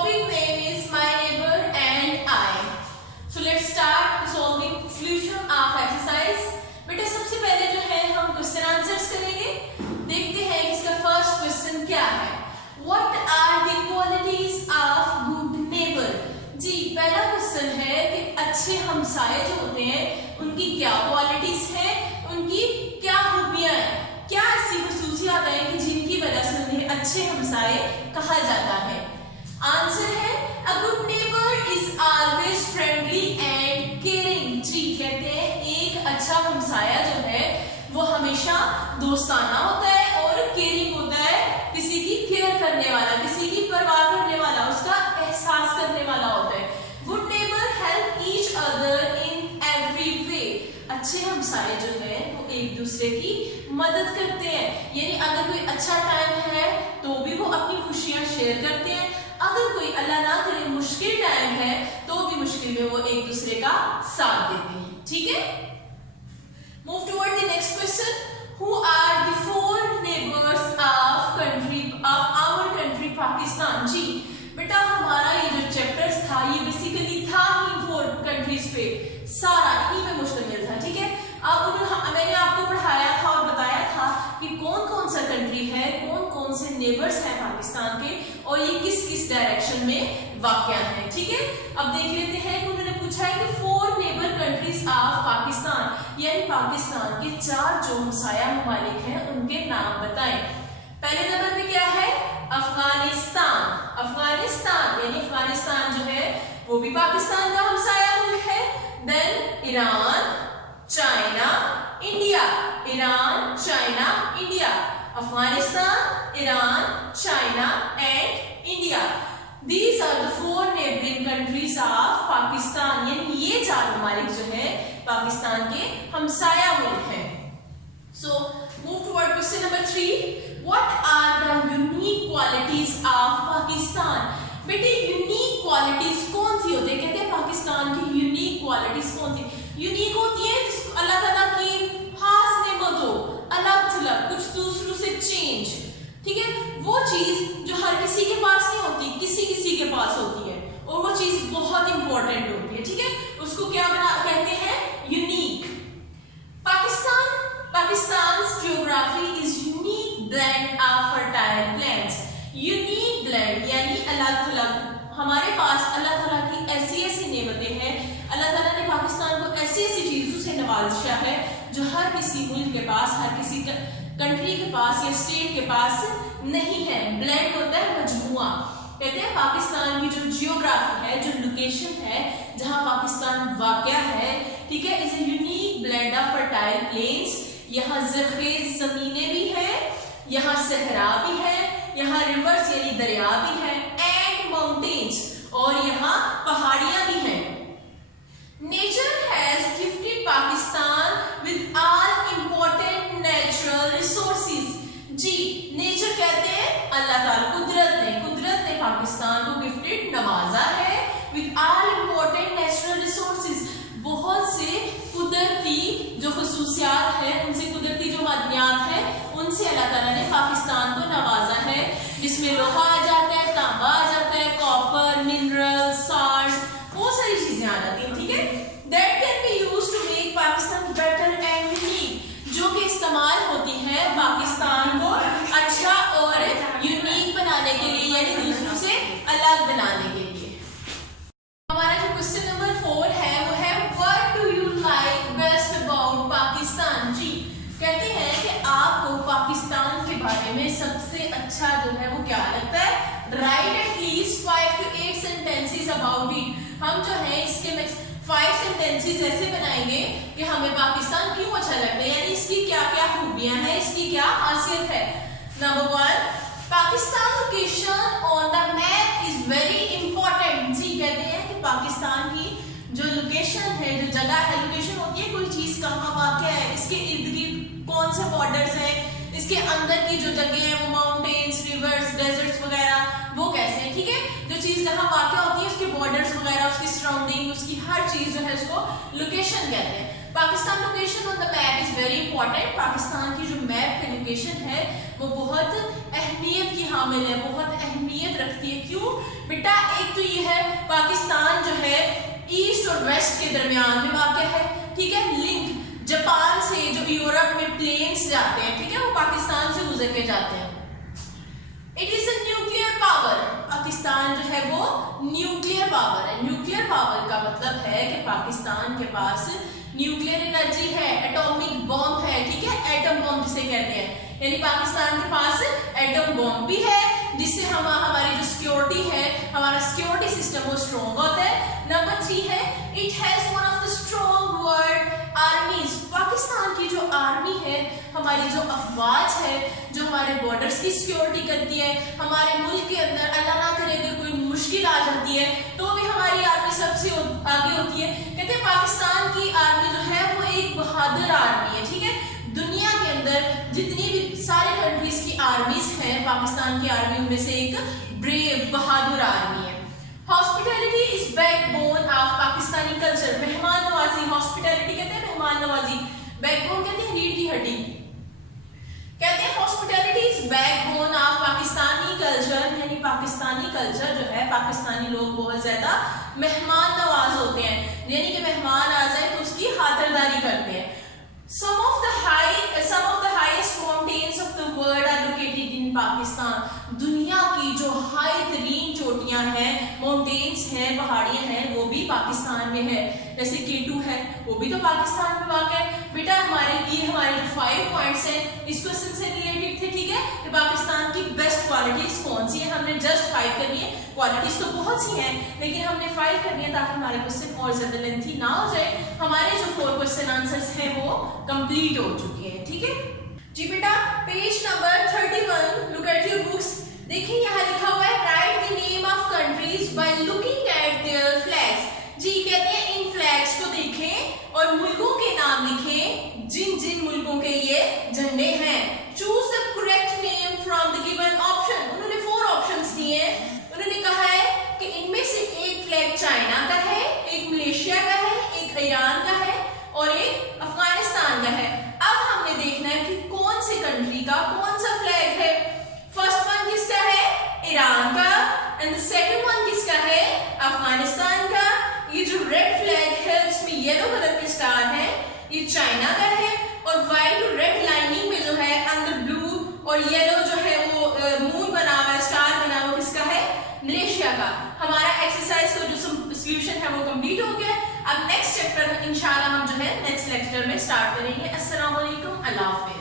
topic name is My Neighbor and I. So let's start solving solution of exercise. बेटा सबसे पहले जो है हम क्वेश्चन आंसर्स करेंगे। देखते हैं इसका फर्स्ट क्वेश्चन क्या है। What are the qualities of good neighbor? जी पहला क्वेश्चन है कि अच्छे हमसाए जो होते हैं उनकी क्या क्वालिटीज हैं, उनकी क्या खूबियां हैं, क्या ऐसी खसूसियात हैं कि जिनकी वजह से उन्हें अच्छे हमसाए कहा जाता है। आंसर है a good neighbour is always friendly and caring. जी कहते हैं एक अच्छा हमसाया जो है वो हमेशा दोस्ताना होता है और केयरिंग होता है, किसी की केयर करने वाला, किसी की परवाह करने वाला, उसका एहसास करने वाला होता है। Good neighbour help each other in every way. अच्छे हमसाए जो है वो एक दूसरे की मदद करते हैं, यानी अगर कोई अच्छा टाइम है तो भी वो अपनी खुशियां शेयर करते हैं, अगर कोई अल्लाह ना करे मुश्किल टाइम है तो भी मुश्किल में वो एक दूसरे का साथ देते हैं। ठीक है, move toward the next question. Who are the four neighbours of our country Pakistan? जी बेटा हमारा ये जो चैप्टर्स था ये बेसिकली था ही फोर कंट्रीज पे, सारा इन्हीं पे मुश्तमिल था। ठीक है, अब मैंने आपको पढ़ाया था और बताया था कि कौन कौन सा कंट्री है, कौन कौन से नेबर्स हैं पाकिस्तान के और ये किस किस डायरेक्शन में वाक़या है। ठीक है, अब देख लेते हैं कि उन्होंने पूछा है कि four neighbour countries of Pakistan, यानी पाकिस्तान के चार जो हमसाया ममालिक हैं उनके नाम बताएं। पहले नंबर पे क्या है? अफगानिस्तान। अफगानिस्तान यानी अफगानिस्तान जो है वो भी पाकिस्तान का हमसाया मुल्क है। Then Iran, China, India. Iran, China, India. Afghanistan, Iran, China and India. These are the four neighboring countries of Pakistan, यानी ये चार ममालिक जो है पाकिस्तान के हमसाया मुल्क हैं। So move toward question number 3. What are the unique qualities of Pakistan? बेटे यूनिक क्वालिटीज कौन सी होती है? कहते हैं पाकिस्तान की यूनिक क्वालिटीज कौन सी यूनिक होती है? अल्लाह ताला की खास नेमतों, अलग थलग, कुछ दूसरों से चेंज। ठीक है, वो चीज जो हर किसी के पास नहीं होती, किसी किसी के पास होती है और वो चीज बहुत इंपॉर्टेंट होती है। ठीक है, उसको क्या कहते हैं? Unique. Pakistan's geography is unique blend of fertile plains. Unique blend यानी अलग थलग, हमारे पास अल्लाह ताला की ऐसी ऐसी नेमतें हैं, अल्लाह ताला ने पाकिस्तान को ऐसी ऐसी चीजों से नवाजा है जो हर किसी मुल्क के पास, हर किसी कंट्री के पास या स्टेट के पास नहीं है। ब्लेंड होता है मजमुआ। कहते हैं पाकिस्तान की जो जियोग्राफी है, जो लोकेशन है जहां पाकिस्तान वाक़या है, ठीक है, is a unique blend of fertile planes. यहाँ ज़रख़ेज़ ज़मीनें भी हैं, यहाँ सहरा भी है, यहाँ रिवर्स यानी दरिया भी है, एंड माउंटेन्स और यहाँ पहाड़ियां भी हैं। Nature has gifted Pakistan with all important natural resources. जी नेचर कहते हैं अल्लाह ताला, कुदरत ने पाकिस्तान को गिफ्टेड नवाजा है with all important natural resources. बहुत से कुदरती जो खसूसियात है, उनसे कुदरती जो मादनियात है उनसे अल्लाह ताला ने पाकिस्तान को नवाजा है, जिसमें लोहा आ जाता है, तांबा आ जाता है, कॉपर, मिनरल, साल्ट, बहुत सारी चीजें आ जाती हैं। ठीक है, that can be used to make Pakistan better and unique, जो कि इस्तेमाल होती है पाकिस्तान को अच्छा और यूनिक बनाने के लिए, यानी दूसरों से अलग बनाने के लिए। हमारा जो क्वेश्चन नंबर 4 है वो है what do you like best about Pakistan? जी कहते हैं कि आपको पाकिस्तान के बारे में सबसे अच्छा जो है वो क्या लगता है? Right at least 5 to 8 sentences about it. हम जो है इसके में 5 सेंटेंसेस ऐसे बनाएंगे कि हमें पाकिस्तान क्यों अच्छा लगता है, यानी इसकी क्या क्या खूबियां हैं, इसकी क्या खासियत है। Number 1, Pakistan location on the map is very important. जी कहते हैं कि पाकिस्तान की जो लोकेशन है, जो जगह है, लोकेशन होती है कोई चीज कहाँ वाक़या है, इसके इर्द गिर्द कौन से बॉर्डर्स हैं, इसके अंदर की जो जगह है वो माउंटेन्स, रिवर्स, डेजर्ट्स वगैरह वो कैसे हैं। ठीक है, जो चीज जहाँ वाक़या होती है उसके बॉर्डर्स वगैरह, उसकी सराउंडिंग, उसकी हर चीज जो है उसको लोकेशन कहते हैं। Pakistan location on the map is very very important. Pakistan की जो मैप की लोकेशन है वो बहुत अहमियत की हामिल है, बहुत अहमियत रखती है। क्यों बेटा? एक तो ये है पाकिस्तान जो है ईस्ट और वेस्ट के दरमियान में वाक़या है, ठीक है। लिंक जापान से जो यूरोप में प्लेन्स जाते हैं, ठीक है, वो पाकिस्तान से गुजर के जाते हैं। It is a nuclear power. Pakistan जो है वो न्यूक्लियर पावर है। न्यूक्लियर पावर का मतलब है कि पाकिस्तान के पास न्यूक्लियर एनर्जी है, एटॉमिक बॉम्ब है, ठीक है, एटम बॉम्ब जिसे कहते हैं, यानी पाकिस्तान के पास एटम बॉम्ब भी है, जिससे हमारी जो सिक्योरिटी है, हमारा सिक्योरिटी सिस्टम वो स्ट्रॉन्ग होता है। नंबर 3 है it has one of the strong world आर्मीज। Pakistan की जो आर्मी है, हमारी जो अफवाज है, जो हमारे बॉर्डर्स की सिक्योरिटी करती है, हमारे मुल्क के अंदर अल्लाह ना करे अगर कोई मुश्किल आ जाती है तो भी हमारी आर्मी सबसे आगे होती है। कहते हैं पाकिस्तान की आर्मी जो है वो एक बहादुर आर्मी है, ठीक है। दुनिया के अंदर जितनी भी सारे कंट्रीज की आर्मीज हैं, पाकिस्तान की आर्मी उनमें से एक ब्रेव बहादुर आर्मी है। Hospitality is backbone of Pakistani culture. मेहमान नवाजी, हॉस्पिटैलिटी कहते हैं मेहमान नवाजी, बैकबोन कहते हैं रीढ़ की हड्डी। कहते हैं hospitality is backbone of Pakistani culture, यानी पाकिस्तानी कल्चर जो है, पाकिस्तानी लोग बहुत ज्यादा मेहमान नवाज होते हैं, यानी कि मेहमान आ जाए तो उसकी खातिरदारी करते हैं। Some of the highest mountains of the world are located in Pakistan. दुनिया की जो हाई तरीन चोटियां हैं, माउंटेन्स हैं, पहाड़ियां हैं, वो भी पाकिस्तान में है। जैसे K2 है, वो भी तो पाकिस्तान में वाक़ है। बेटा हमारे 5 पॉइंट्स हैं इस क्वेश्चन से रिलेटेड थे, ठीक है, कि पाकिस्तान की बेस्ट क्वालिटीज कौन सी है। हमने जस्ट 5 करनी है, क्वालिटीज तो बहुत सी हैं लेकिन हमने 5 करनी है ताकि हमारे क्वेश्चन और ज्यादा लेंथी ना हो जाए। हमारे जो 4 क्वेश्चन आंसर्स हैं वो कंप्लीट हो चुके हैं, ठीक है जी। बेटा page number 31, look at your books. देखिए यहाँ लिखा हुआ है write the name of countries by looking at their flags. जी कहते हैं इन फ्लैग्स को देखें और मुल्कों के नाम लिखें जिन जिन मुल्कों के ये झंडे हैं। Choose the correct name from the given option. उन्होंने 4 ऑप्शंस दिए हैं। उन्होंने कहा है कि इनमें से एक फ्लैग चाइना का है, एक मलेशिया का है, एक ईरान का है और एक अफगानिस्तान का है। अब हमने देखना है कि कौन से कंट्री का कौन सा फ्लैग है। फर्स्ट वन किसका है? ईरान का। एंड द सेकंड वन किसका है? अफगानिस्तान का। ये जो रेड फ्लैग है जिसमें येलो कलर के स्टार है ये चाइना का है और व्हाइट और रेड लाइनिंग में जो है अंदर ब्लू और येलो जो है वो मून बना हुआ है, स्टार बना हुआ, किसका है? मलेशिया का। हमारा एक्सरसाइज का जो सॉल्यूशन है वो कंप्लीट हो गया। अब नेक्स्ट चैप्टर इंशाल्लाह हम जो है नेक्स्ट लेक्चर में स्टार्ट करेंगे। अस्सलाम वालेकुम, अल्लाह हाफिज।